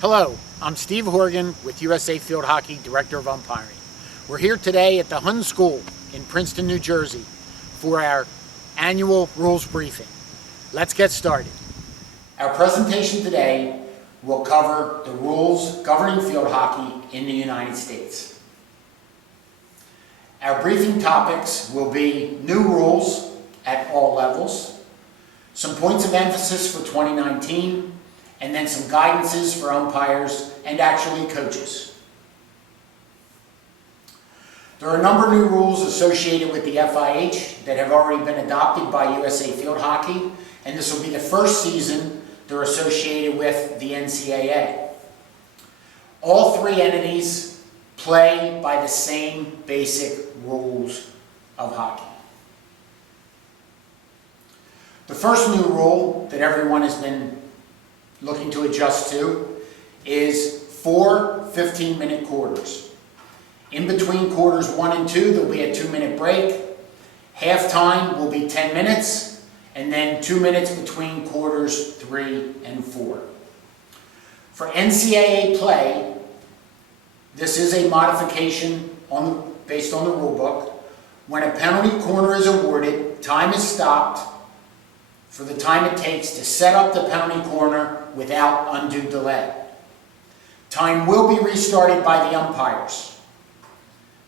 Hello, I'm Steve Horgan with USA Field Hockey, Director of Umpiring. We're here today at the Hun School in Princeton, New Jersey for our annual rules briefing. Let's get started. Our presentation today will cover the rules governing field hockey in the United States. Our briefing topics will be new rules at all levels, some points of emphasis for 2019, and then some guidances for umpires and actually coaches. There are a number of new rules associated with the FIH that have already been adopted by USA Field Hockey, and this will be the first season they're associated with the NCAA. All three entities play by the same basic rules of hockey. The first new rule that everyone has been looking to adjust to is 4 15-minute quarters. In between quarters 1 and 2, there'll be a 2-minute break. Halftime will be 10 minutes, and then 2 minutes between quarters 3 and 4. For NCAA play, this is a modification based on the rule book. When a penalty corner is awarded, time is stopped for the time it takes to set up the penalty corner without undue delay. Time will be restarted by the umpires.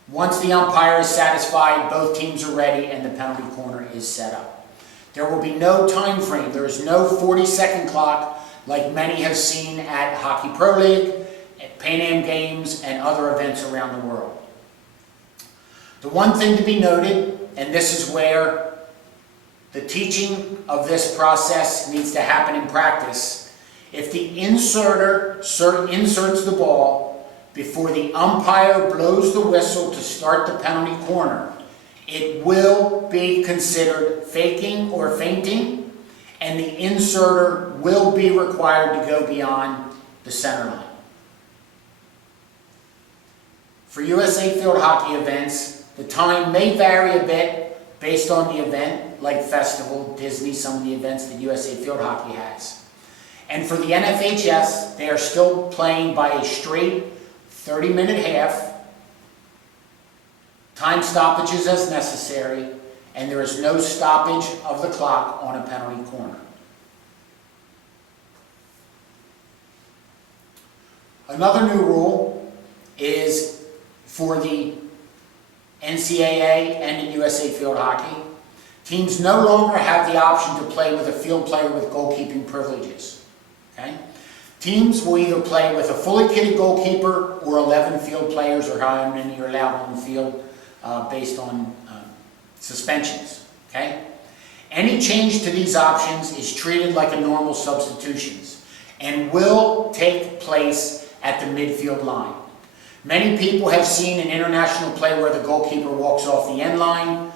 Once the umpire is satisfied, both teams are ready, and the penalty corner is set up. There will be no time frame. There is no 40-second clock like many have seen at Hockey Pro League, at Pan Am Games, and other events around the world. The one thing to be noted, and this is where the teaching of this process needs to happen in practice, if the inserter inserts the ball before the umpire blows the whistle to start the penalty corner, it will be considered faking or feinting, and the inserter will be required to go beyond the center line. For USA Field Hockey events, the time may vary a bit based on the event, like Festival, Disney, some of the events that USA Field Hockey has. And for the NFHS, they are still playing by a straight 30-minute half, time stoppages as necessary, and there is no stoppage of the clock on a penalty corner. Another new rule is for the NCAA and in USA Field Hockey, teams no longer have the option to play with a field player with goalkeeping privileges. Okay? Teams will either play with a fully kitted goalkeeper or 11 field players, or however many you're allowed on the field based on suspensions. Okay? Any change to these options is treated like a normal substitutions and will take place at the midfield line. Many people have seen an international play where the goalkeeper walks off the end line.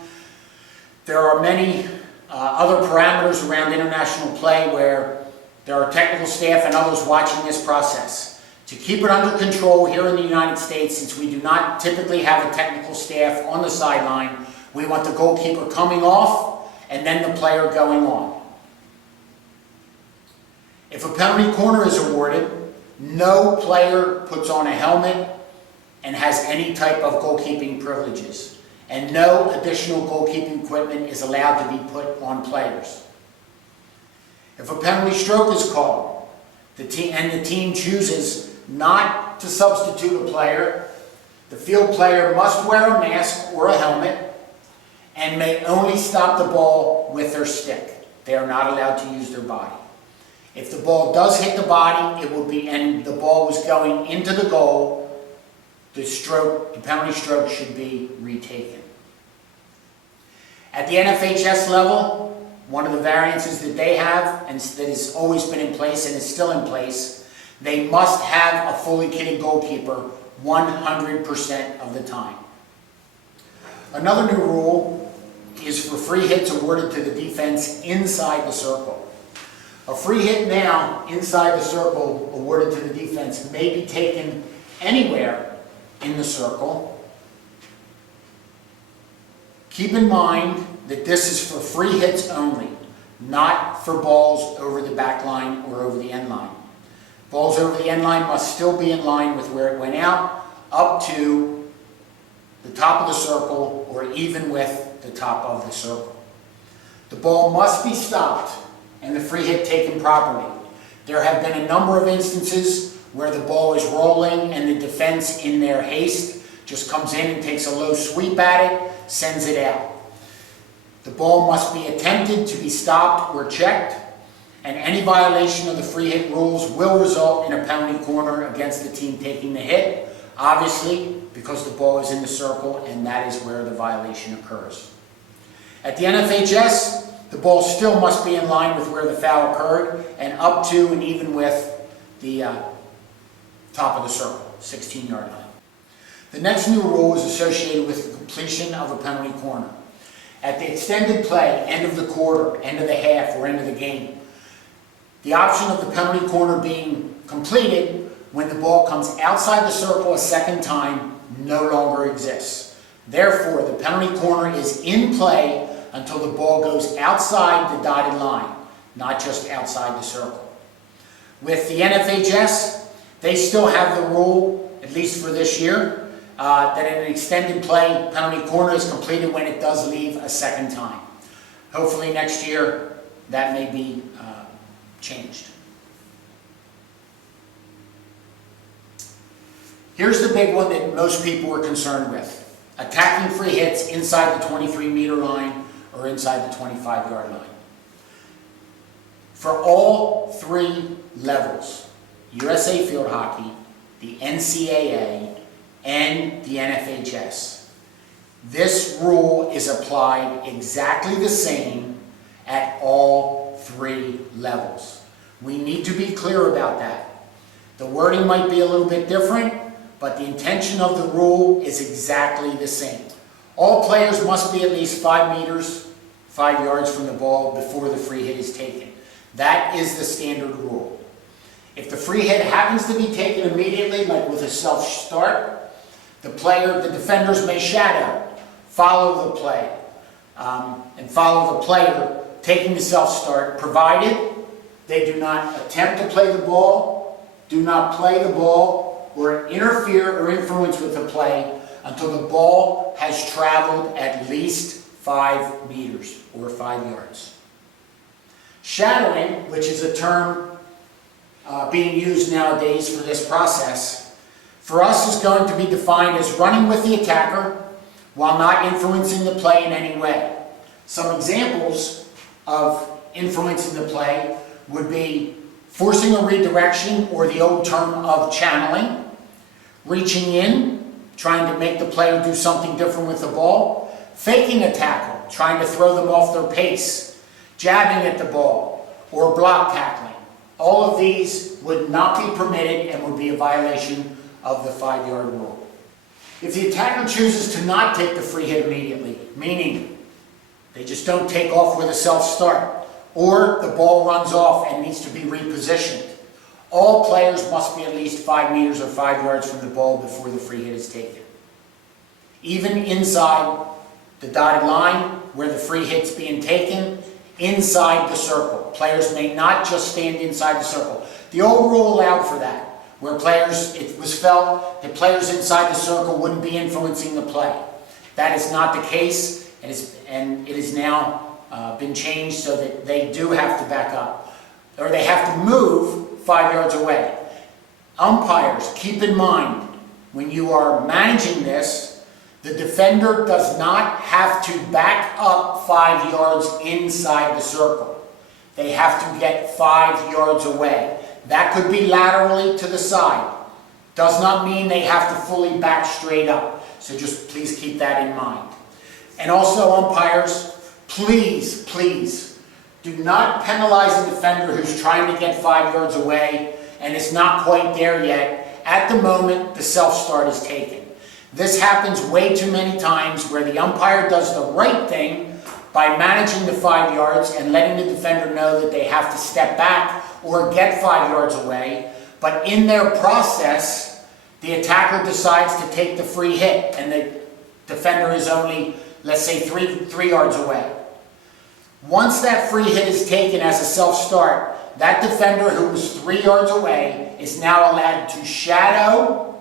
There are many other parameters around international play where there are technical staff and others watching this process. To keep it under control here in the United States, since we do not typically have a technical staff on the sideline, we want the goalkeeper coming off and then the player going on. If a penalty corner is awarded, no player puts on a helmet and has any type of goalkeeping privileges, and no additional goalkeeping equipment is allowed to be put on players. If a penalty stroke is called, the team chooses not to substitute a player, the field player must wear a mask or a helmet and may only stop the ball with their stick. They are not allowed to use their body. If the ball does hit the body, and the ball was going into the goal, the penalty stroke should be retaken. At the NFHS level, one of the variances that they have, and that has always been in place and is still in place, they must have a fully kitted goalkeeper 100% of the time. Another new rule is for free hits awarded to the defense inside the circle. A free hit now inside the circle awarded to the defense may be taken anywhere in the circle. Keep in mind that this is for free hits only, not for balls over the back line or over the end line. Balls over the end line must still be in line with where it went out, up to the top of the circle or even with the top of the circle. The ball must be stopped and the free hit taken properly. There have been a number of instances where the ball is rolling and the defense in their haste just comes in and takes a low sweep at it, sends it out. The ball must be attempted to be stopped or checked, and any violation of the free hit rules will result in a penalty corner against the team taking the hit, obviously because the ball is in the circle and that is where the violation occurs. At the NFHS, the ball still must be in line with where the foul occurred and up to and even with the top of the circle, 16-yard line. The next new rule is associated with the completion of a penalty corner. At the extended play, end of the quarter, end of the half, or end of the game, the option of the penalty corner being completed when the ball comes outside the circle a second time no longer exists. Therefore, the penalty corner is in play until the ball goes outside the dotted line, not just outside the circle. With the NFHS, they still have the rule, at least for this year, that in an extended play, penalty corner is completed when it does leave a second time. Hopefully next year that may be changed. Here's the big one that most people were concerned with. Attacking free hits inside the 23-meter line or inside the 25-yard line. For all three levels, USA Field Hockey, the NCAA, and the NFHS, this rule is applied exactly the same at all three levels. We need to be clear about that. The wording might be a little bit different, but the intention of the rule is exactly the same. All players must be at least 5 meters, 5 yards from the ball before the free hit is taken. That is the standard rule. If the free hit happens to be taken immediately, like with a self-start, the defenders may shadow, follow the play, and follow the player taking the self-start, provided they do not attempt to play the ball, do not play the ball, or interfere or influence with the play until the ball has traveled at least 5 meters or 5 yards. Shadowing, which is a term being used nowadays for this process, for us is going to be defined as running with the attacker while not influencing the play in any way. Some examples of influencing the play would be forcing a redirection, or the old term of channeling, reaching in, trying to make the player do something different with the ball, faking a tackle, trying to throw them off their pace, jabbing at the ball, or block tackling. All of these would not be permitted and would be a violation of the 5-yard rule. If the attacker chooses to not take the free hit immediately, meaning they just don't take off with a self-start, or the ball runs off and needs to be repositioned, all players must be at least 5 meters or 5 yards from the ball before the free hit is taken. Even inside the dotted line where the free hit's being taken, inside the circle. Players may not just stand inside the circle. The old rule allowed for that, where it was felt that players inside the circle wouldn't be influencing the play. That is not the case, and it has now been changed so that they do have to back up, or they have to move 5 yards away. Umpires, keep in mind, when you are managing this, the defender does not have to back up 5 yards inside the circle. They have to get 5 yards away. That could be laterally to the side. Does not mean they have to fully back straight up. So just please keep that in mind. And also, umpires, please, please, do not penalize a defender who's trying to get 5 yards away and is not quite there yet at the moment the self-start is taken. This happens way too many times where the umpire does the right thing by managing the 5 yards and letting the defender know that they have to step back or get 5 yards away, but in their process, the attacker decides to take the free hit and the defender is only, let's say, three yards away. Once that free hit is taken as a self-start, that defender who was 3 yards away is now allowed to shadow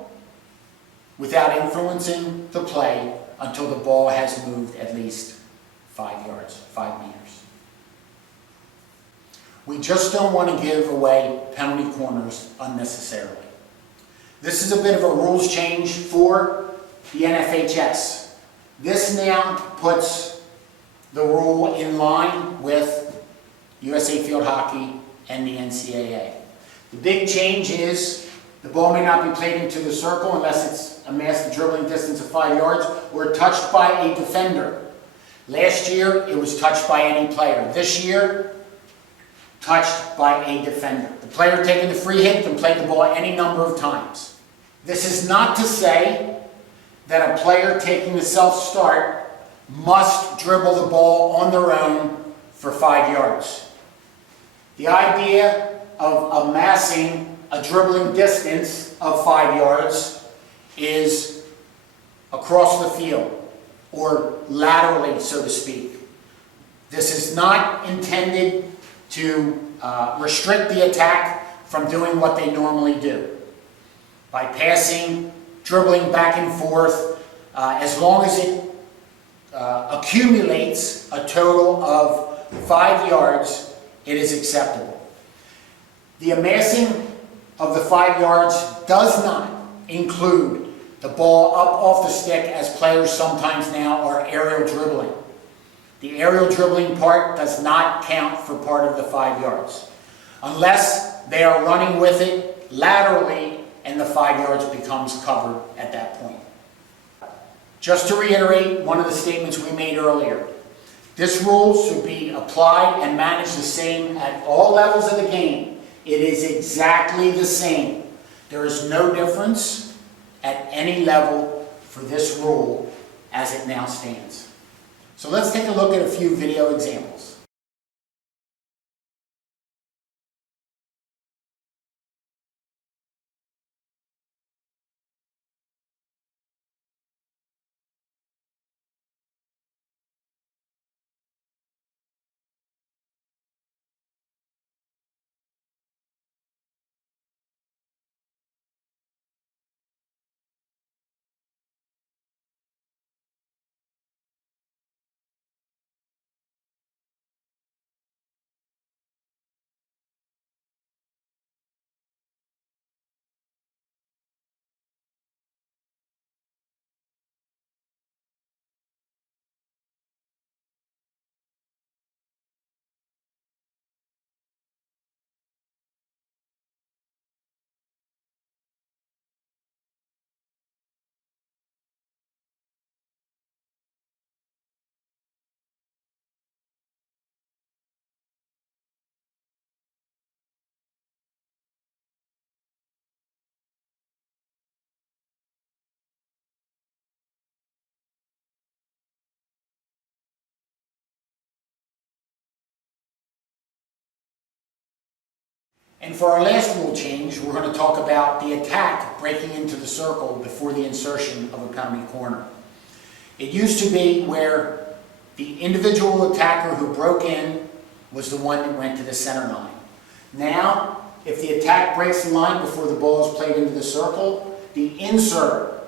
without influencing the play until the ball has moved at least 5 yards, 5 meters. We just don't want to give away penalty corners unnecessarily. This is a bit of a rules change for the NFHS. This now puts the rule in line with USA Field Hockey and the NCAA. The big change is the ball may not be played into the circle unless it's amassed a dribbling distance of 5 yards or touched by a defender. Last year, it was touched by any player. This year, touched by a defender. The player taking the free hit can play the ball any number of times. This is not to say that a player taking the self-start must dribble the ball on their own for 5 yards. The idea of amassing a dribbling distance of 5 yards is across the field, or laterally, so to speak. This is not intended to restrict the attack from doing what they normally do. By passing, dribbling back and forth, as long as it accumulates a total of 5 yards, it is acceptable. The amassing of the 5 yards does not include the ball up off the stick, as players sometimes now are aerial dribbling. The aerial dribbling part does not count for part of the 5 yards, unless they are running with it laterally and the 5 yards becomes covered at that point. Just to reiterate one of the statements we made earlier, this rule should be applied and managed the same at all levels of the game. It is exactly the same. There is no difference at any level for this rule as it now stands. So let's take a look at a few video examples. And for our last rule change, we're going to talk about the attack breaking into the circle before the insertion of a penalty corner. It used to be where the individual attacker who broke in was the one that went to the center line. Now, if the attack breaks the line before the ball is played into the circle, the inserter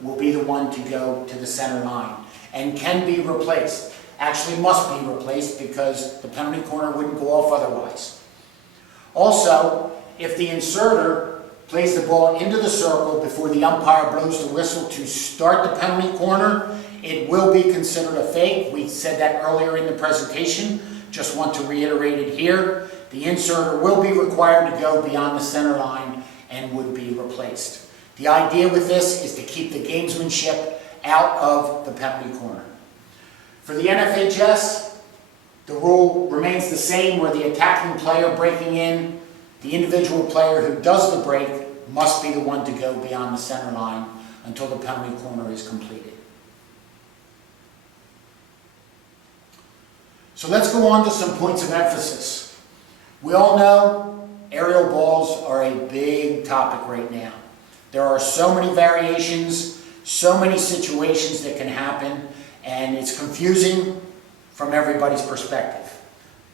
will be the one to go to the center line and can be replaced. Actually must be replaced because the penalty corner wouldn't go off otherwise. Also, if the inserter plays the ball into the circle before the umpire blows the whistle to start the penalty corner, it will be considered a fake. We said that earlier in the presentation. Just want to reiterate it here. The inserter will be required to go beyond the center line and would be replaced. The idea with this is to keep the gamesmanship out of the penalty corner. For the NFHS, the rule remains the same, where the attacking player breaking in, the individual player who does the break must be the one to go beyond the center line until the penalty corner is completed. So let's go on to some points of emphasis. We all know aerial balls are a big topic right now. There are so many variations, so many situations that can happen, and it's confusing from everybody's perspective.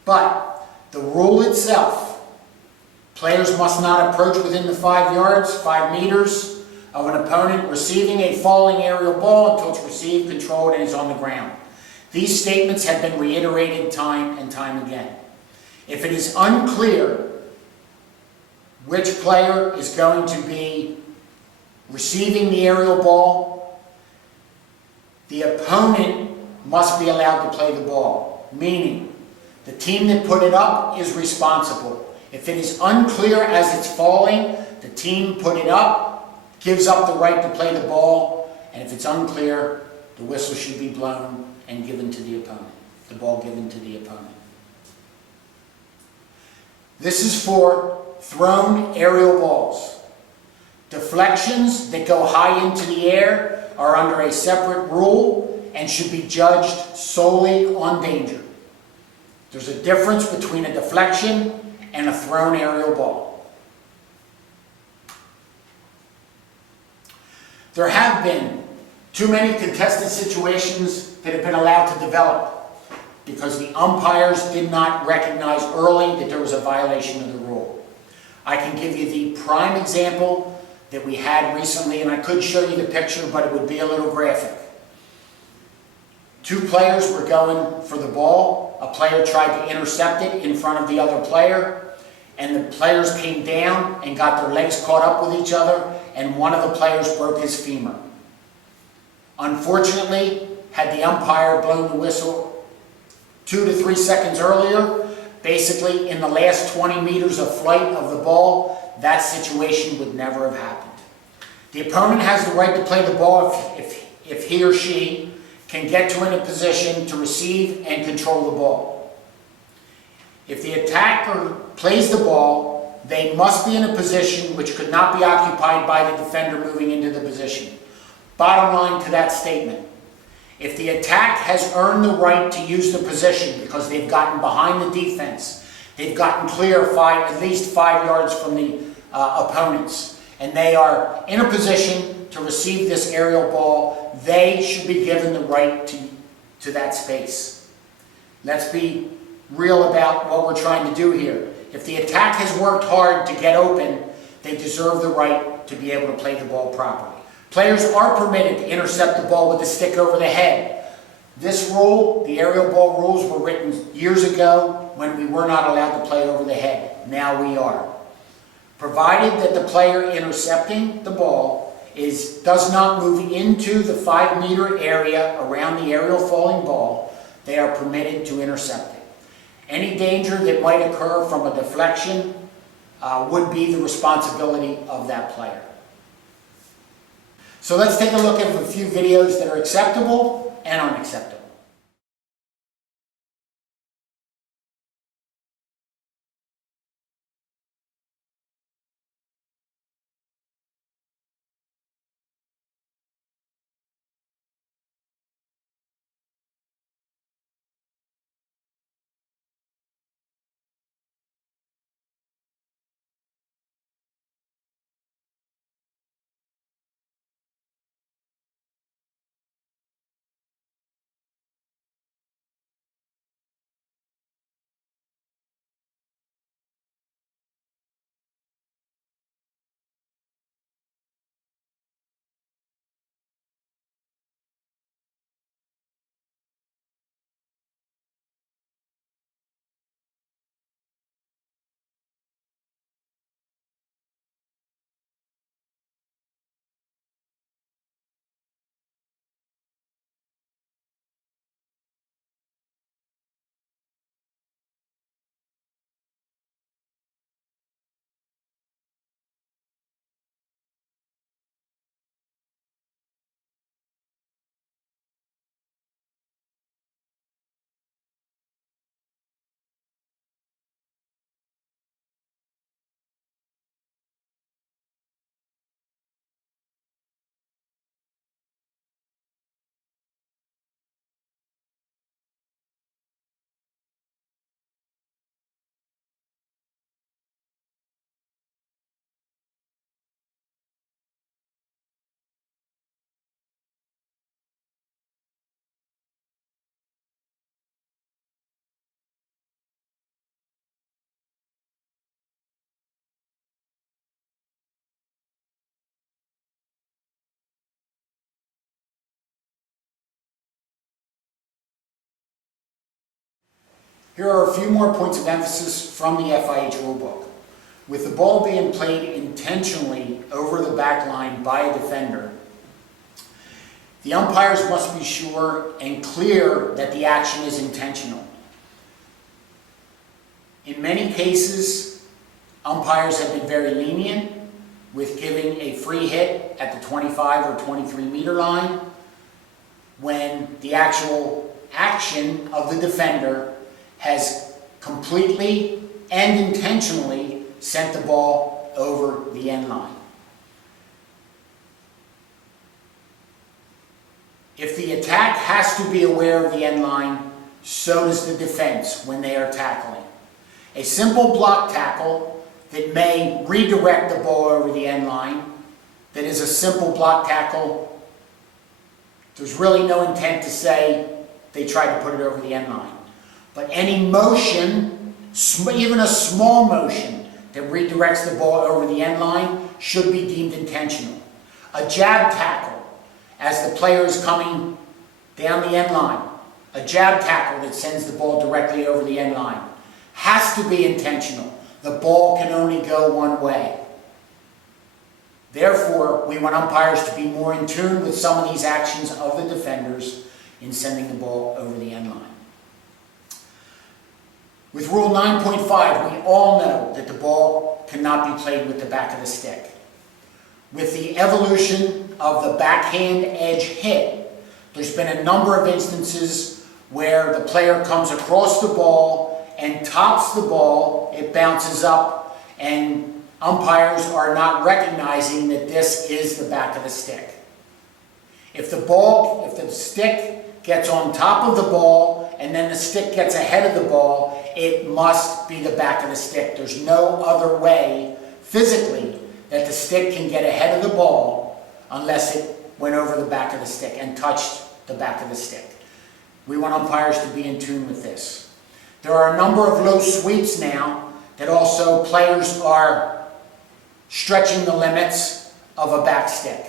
But the rule itself Players must not approach within the 5 yards, 5 meters of an opponent receiving a falling aerial ball until it's received, controlled, and is on the ground. These statements have been reiterated time and time again. If it is unclear which player is going to be receiving the aerial ball, the opponent must be allowed to play the ball, meaning the team that put it up is responsible. If it is unclear as it's falling, the team put it up, gives up the right to play the ball, and if it's unclear, the whistle should be blown and given to the opponent, the ball given to the opponent. This is for thrown aerial balls. Deflections that go high into the air are under a separate rule and should be judged solely on danger. There's a difference between a deflection and a thrown aerial ball. There have been too many contested situations that have been allowed to develop because the umpires did not recognize early that there was a violation of the rule. I can give you the prime example that we had recently, and I could show you the picture, but it would be a little graphic. 2 players were going for the ball. A player tried to intercept it in front of the other player, and the players came down and got their legs caught up with each other, and one of the players broke his femur. Unfortunately, had the umpire blown the whistle 2 to 3 seconds earlier, basically in the last 20 meters of flight of the ball, that situation would never have happened. The opponent has the right to play the ball if he or she can get to in a position to receive and control the ball. If the attacker plays the ball, they must be in a position which could not be occupied by the defender moving into the position. Bottom line to that statement: if the attack has earned the right to use the position because they've gotten behind the defense, they've gotten clear at least 5 yards from the opponents, and they are in a position to receive this aerial ball, they should be given the right to that space. Let's be real about what we're trying to do here. If the attack has worked hard to get open, they deserve the right to be able to play the ball properly. Players are permitted to intercept the ball with a stick over the head. This rule, the aerial ball rules, were written years ago when we were not allowed to play over the head. Now we are. Provided that the player intercepting the ball does not move into the 5-meter area around the aerial falling ball, they are permitted to intercept it. Any danger that might occur from a deflection would be the responsibility of that player. So let's take a look at a few videos that are acceptable and unacceptable. Here are a few more points of emphasis from the FIH rulebook. With the ball being played intentionally over the back line by a defender, the umpires must be sure and clear that the action is intentional. In many cases, umpires have been very lenient with giving a free hit at the 25 or 23 meter line when the actual action of the defender has completely and intentionally sent the ball over the end line. If the attack has to be aware of the end line, so does the defense when they are tackling. A simple block tackle that may redirect the ball over the end line, that is a simple block tackle, there's really no intent to say they tried to put it over the end line. But any motion, even a small motion that redirects the ball over the end line should be deemed intentional. A jab tackle, as the player is coming down the end line, a jab tackle that sends the ball directly over the end line, has to be intentional. The ball can only go one way. Therefore, we want umpires to be more in tune with some of these actions of the defenders in sending the ball over the end line. With Rule 9.5, we all know that the ball cannot be played with the back of the stick. With the evolution of the backhand edge hit, there's been a number of instances where the player comes across the ball and tops the ball, it bounces up, and umpires are not recognizing that this is the back of the stick. If the stick gets on top of the ball and then the stick gets ahead of the ball, it must be the back of the stick. There's no other way physically that the stick can get ahead of the ball unless it went over the back of the stick and touched the back of the stick. We want umpires to be in tune with this. There are a number of low sweeps now that also players are stretching the limits of a back stick.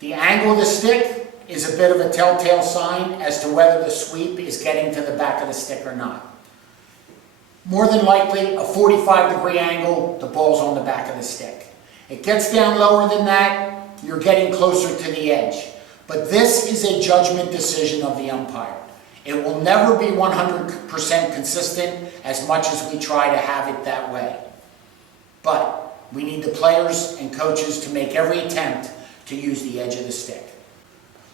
The angle of the stick is a bit of a telltale sign as to whether the sweep is getting to the back of the stick or not. More than likely, a 45-degree angle, the ball's on the back of the stick. It gets down lower than that, you're getting closer to the edge. But this is a judgment decision of the umpire. It will never be 100% consistent as much as we try to have it that way. But we need the players and coaches to make every attempt to use the edge of the stick.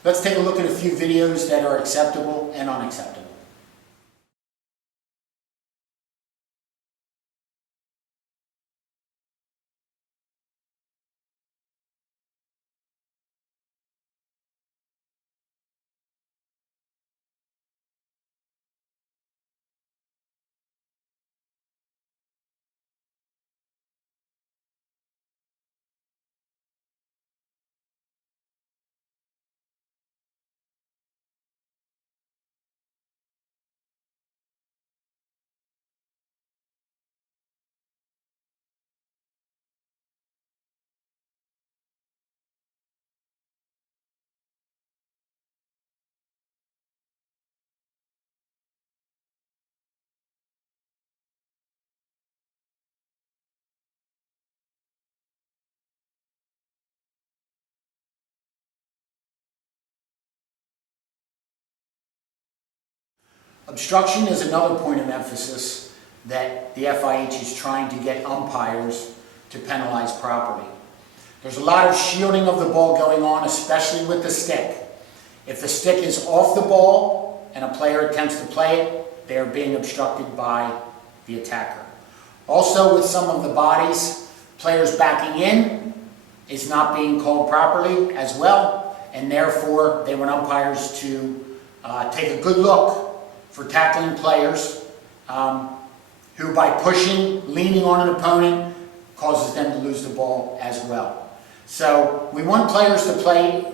Let's take a look at a few videos that are acceptable and unacceptable. Obstruction is another point of emphasis that the FIH is trying to get umpires to penalize properly. There's a lot of shielding of the ball going on, especially with the stick. If the stick is off the ball and a player attempts to play it, they are being obstructed by the attacker. Also, with some of the bodies, players backing in is not being called properly as well, and therefore they want umpires to take a good look for tackling players who, by pushing, leaning on an opponent, causes them to lose the ball as well. So we want players to play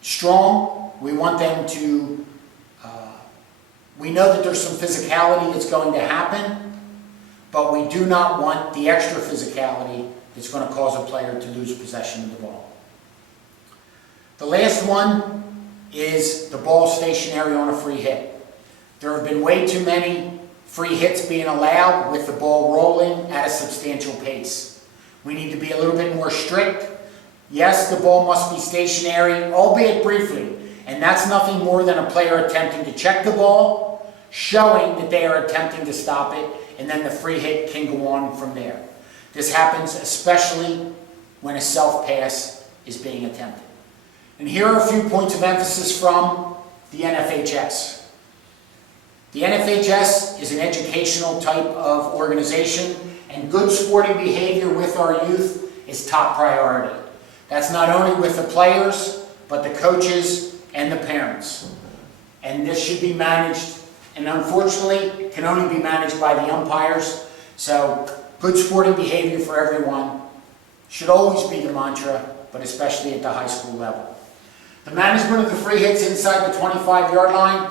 strong. We want them to, we know that there's some physicality that's going to happen, but we do not want the extra physicality that's going to cause a player to lose possession of the ball. The last one is the ball stationary on a free hit. There have been way too many free hits being allowed with the ball rolling at a substantial pace. We need to be a little bit more strict. Yes, the ball must be stationary, albeit briefly, and that's nothing more than a player attempting to check the ball, showing that they are attempting to stop it, and then the free hit can go on from there. This happens especially when a self-pass is being attempted. And here are a few points of emphasis from the NFHS. The NFHS is an educational type of organization, and good sporting behavior with our youth is top priority. That's not only with the players, but the coaches and the parents. And this should be managed, and unfortunately, can only be managed by the umpires. So, good sporting behavior for everyone should always be the mantra, but especially at the high school level. The management of the free hits inside the 25-yard line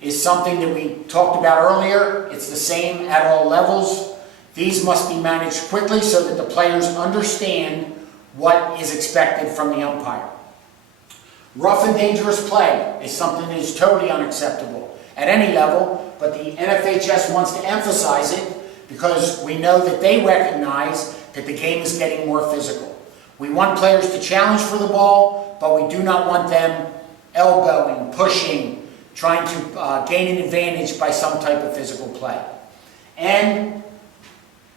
is something that we talked about earlier. It's the same at all levels. These must be managed quickly so that the players understand what is expected from the umpire. Rough and dangerous play is something that is totally unacceptable at any level, but the NFHS wants to emphasize it because we know that they recognize that the game is getting more physical. We want players to challenge for the ball, but we do not want them elbowing, pushing, trying to gain an advantage by some type of physical play. And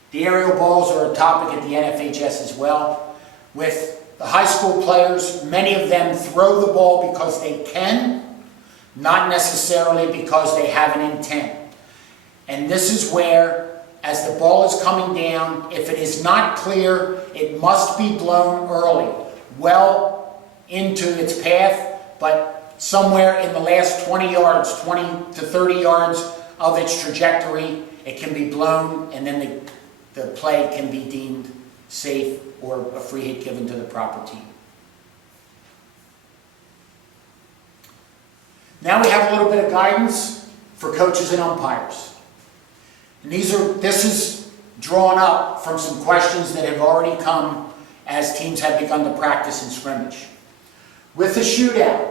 the aerial balls are a topic at the NFHS as well. With the high school players, many of them throw the ball because they can, not necessarily because they have an intent. And this is where, as the ball is coming down, if it is not clear, it must be blown early, well into its path, but somewhere in the last 20 yards, 20 to 30 yards of its trajectory, it can be blown, and then the play can be deemed safe or a free hit given to the proper team. Now we have a little bit of guidance for coaches and umpires. And this is drawn up from some questions that have already come as teams have begun to practice in scrimmage. With a shootout,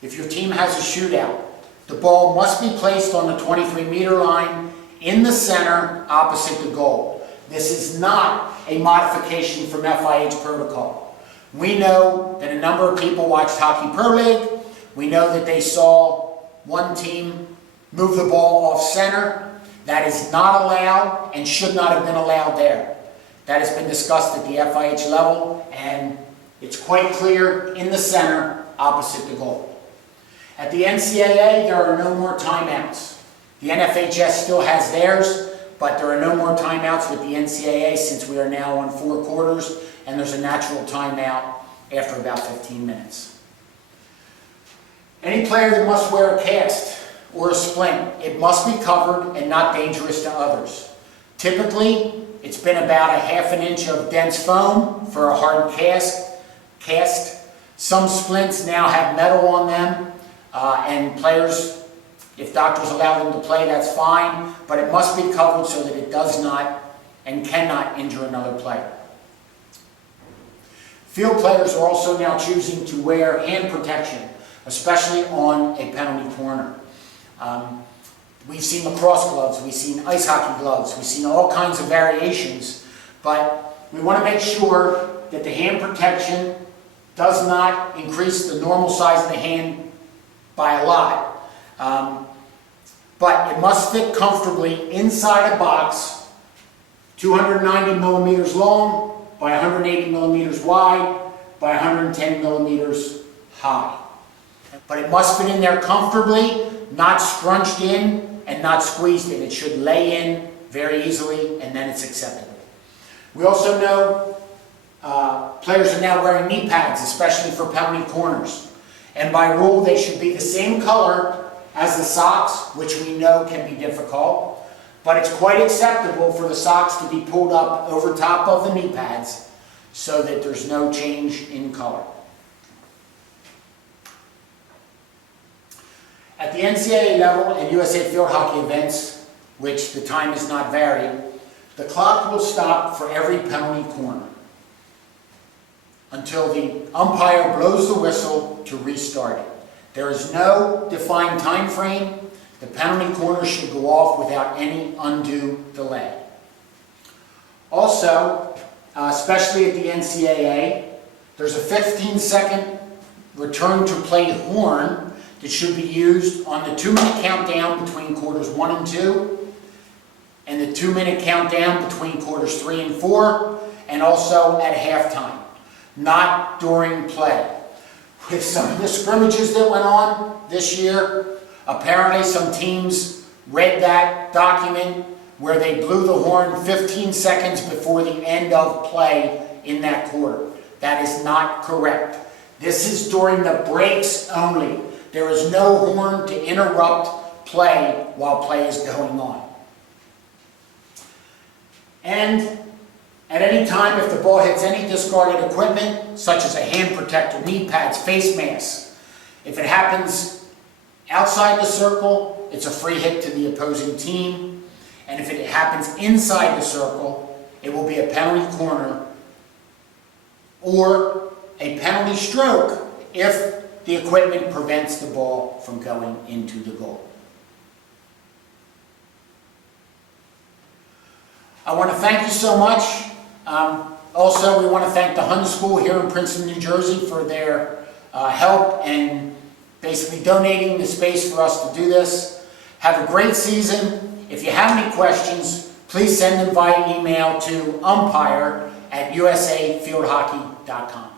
if your team has a shootout, the ball must be placed on the 23-meter line in the center opposite the goal. This is not a modification from FIH protocol. We know that a number of people watched Hockey Pro League. We know that they saw one team move the ball off center. That is not allowed and should not have been allowed there. That has been discussed at the FIH level, and it's quite clear in the center opposite the goal. At the NCAA, there are no more timeouts. The NFHS still has theirs, but there are no more timeouts with the NCAA since we are now on 4 quarters, and there's a natural timeout after about 15 minutes. Any player that must wear a cast or a splint, it must be covered and not dangerous to others. Typically, it's been about a ½ inch of dense foam for a hard cast. Some splints now have metal on them, and players, if doctors allow them to play, that's fine, but it must be covered so that it does not and cannot injure another player. Field players are also now choosing to wear hand protection, especially on a penalty corner. We've seen lacrosse gloves, we've seen ice hockey gloves, we've seen all kinds of variations, but we want to make sure that the hand protection does not increase the normal size of the hand by a lot. But it must fit comfortably inside a box, 290 millimeters long by 180 millimeters wide by 110 millimeters high. But it must fit in there comfortably, not scrunched in and not squeezed in. It should lay in very easily, and then it's acceptable. We also know players are now wearing knee pads, especially for penalty corners. And by rule, they should be the same color as the socks, which we know can be difficult. But it's quite acceptable for the socks to be pulled up over top of the knee pads so that there's no change in color. At the NCAA level and USA field hockey events, which the time is not varied, the clock will stop for every penalty corner until the umpire blows the whistle to restart it. There is no defined time frame. The penalty corner should go off without any undue delay. Also, especially at the NCAA, there's a 15-second return to play horn that should be used on the 2-minute countdown between quarters 1 and 2, and the 2-minute countdown between quarters 3 and 4, and also at halftime, not during play. With some of the scrimmages that went on this year, apparently some teams read that document where they blew the horn 15 seconds before the end of play in that quarter. That is not correct. This is during the breaks only. There is no horn to interrupt play while play is going on. And at any time, if the ball hits any discarded equipment, such as a hand protector, knee pads, face masks, if it happens outside the circle, it's a free hit to the opposing team. And if it happens inside the circle, it will be a penalty corner or a penalty stroke if the equipment prevents the ball from going into the goal. I want to thank you so much. Also, we want to thank the Hun School here in Princeton, New Jersey for their help and basically donating the space for us to do this. Have a great season. If you have any questions, please send them via email to umpire@usafieldhockey.com.